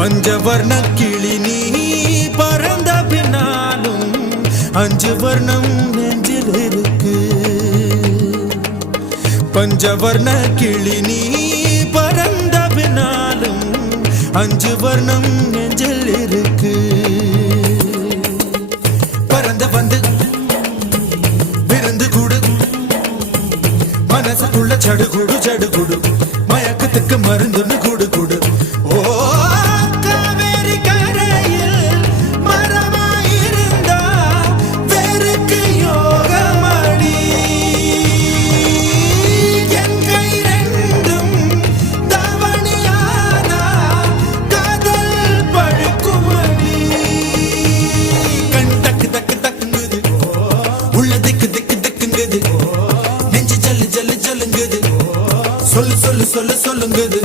பஞ்சவர்ண கிளி நீ பறந்த பின்னாலும் 5 வர்ணம் நெஞ்சில் இருக்கு. பஞ்சவர்ண கிளி நீ பறந்த பின்னாலும் 5 வர்ணம் நெஞ்சில் இருக்கு. பறந்து வந்து விருந்து கூடு மனசுக்குள்ள சடுகுடு சடுகுடு மயக்கத்துக்கு மருந்துன்னு கூடு கூடு. ஓ காவேரி கரையில் மரமாயிருந்தா வேருக்கு யோகமடி. என் கை ரெண்டும் தவணியானா காதல் பழுக்குமடி. கண் தக்கு தக்கு தக்குங்குது உள்ள திக்கு திக்கு திக்குங்குது. நெஞ்சு ஜல்லு ஜல்லு ஜல்லுங்குது சொல்லு சொல்லு சொல்லு சொல்லுங்குது.